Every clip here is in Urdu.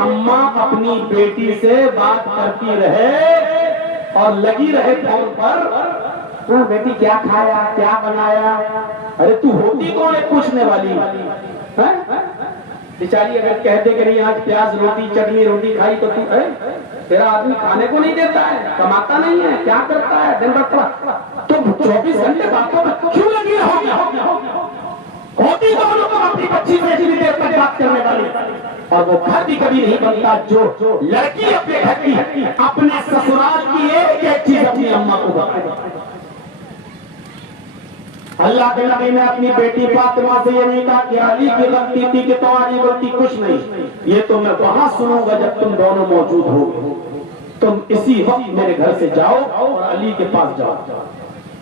اماں اپنی بیٹی سے بات کرتی رہے اور لگی رہے فون پر، بیٹی کیا کھایا، کیا بنایا؟ ارے تو ہوتی کون ہے پوچھنے والی؟ بیچاری اگر کہتے کہ نہیں آج پیاز روٹی چٹنی روٹی کھائی تو تیرا آدمی کھانے کو نہیں دیتا ہے، کماتا نہیں ہے، کیا کرتا ہے دن رات؟ تو 24 گھنٹے باتوں میں کیوں لگی رہو؟ ہوتی تو لوگ اپنی بچی سے اتنی دیر تک بات کرنے والی، اور وہ گھر بھی کبھی نہیں بنتا جو لڑکی اپنے گھر کی اپنے سسرال کی ایک ایک چیز اپنی اماں کو بتائے۔ اللہ کے نبی نے اپنی بیٹی فاطمہ سے یہ نہیں کہا کہ علی کی غلطی تھی کہ تمہاری غلطی کچھ نہیں، یہ تو میں وہاں سنوں گا جب تم دونوں موجود ہو، تم اسی وقت میرے گھر سے جاؤ اور علی کے پاس جاؤ،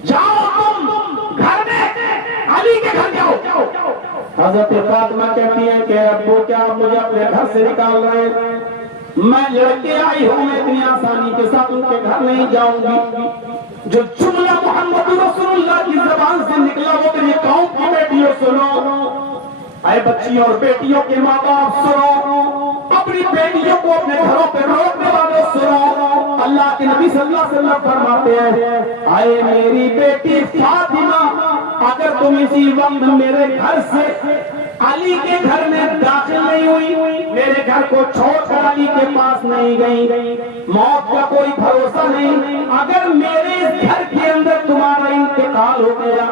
تم گھر میں علی کے گھر جاؤ۔ حضرت فاطمہ کہتی ہیں کہ ابو کیا مجھے اپنے گھر سے نکال رہے ہیں؟ میں لڑکے آئی ہوں، میں اتنی آسانی کے ساتھ ان کے گھر نہیں جاؤں گی۔ جو جملہ محمد رسول اللہ کی زبان سے نکلا وہ میری قوم کی بیٹیوں سنو، اے بچیوں اور بیٹیوں کے ماں باپ سنو، اپنی بیٹیوں کو اپنے گھروں پہ روکنے والوں سنو، اللہ کے نبی صلی اللہ علیہ وسلم فرماتے ہیں اے میری بیٹی فاطمہ، اگر تم اسی وقت میرے گھر سے علی کے گھر میں داخل نہیں ہوئی، میرے گھر کو چھوڑ کر علی کے پاس نہیں گئی، موت کا کوئی بھروسہ نہیں، اگر میرے اس گھر کے اندر تمہارا انتقال ہو گیا،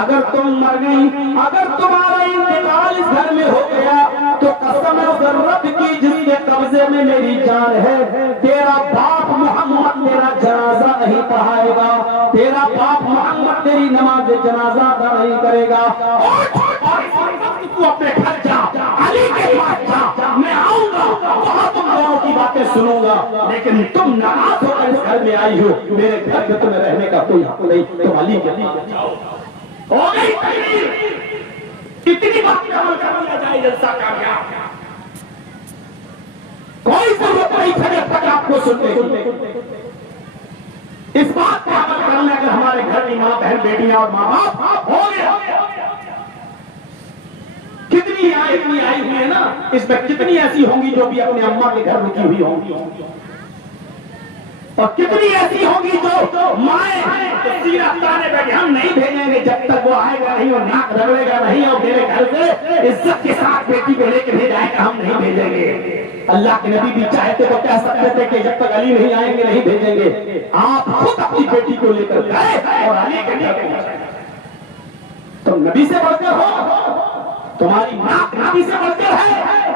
اگر تم مر گئی، اگر تمہارا انتقال اس گھر میں ہو گیا تو قسم ہے اس رب کی جس کے قبضے میں میری جان ہے، تیرا باپ محمد تیرا جنازہ نہیں پڑھائے گا، تیرا باپ محمد تیری نماز جنازہ ادا نہیں کرے گا، تو اپنے گھر جا، علی کے پاس جا، میں آؤں گا وہاں تم دونوں کی باتیں سنوں گا، لیکن تم ناراض ہو کر اس گھر میں آئی ہو، میرے گھر میں تمہیں رہنے کا کوئی حق نہیں، تم علی کے پاس جاؤ۔ ہو گئی تقریر، اتنی بات پر عمل کر لیا جائے جلسہ کامیاب، کوئی ضرورت نہیں تھا جب تک آپ کو سنتے، اس بات پر عمل کرنا اگر ہمارے گھر کی ماں بہن بیٹیاں اور ماں باپ ہو گیا، کتنی آئی ہوئی ہے نا، اس میں کتنی ایسی ہوں گی جو بھی اپنے اماں کے گھر رکی ہوئی ہوں گی، اور کتنی ایسی ہوں گی جو مائیں سینہ تانے بیٹھے ہم نہیں بھیجیں گے جب تک وہ آئے گا نہیں اور ناک رگڑے گا نہیں اور میرے گھر سے عزت کے ساتھ بیٹی کو لے کے بھیجائے گا ہم نہیں بھیجیں گے۔ اللہ کے نبی بھی چاہتے تو کہہ سکتے تھے کہ جب تک علی نہیں آئیں گے نہیں بھیجیں گے، آپ خود اپنی بیٹی کو لے کر گئے اور علی کے گھر پہنچے۔ تم نبی سے بڑھ کر ہو، تمہاری ناک نبی سے بڑھ کر ہے۔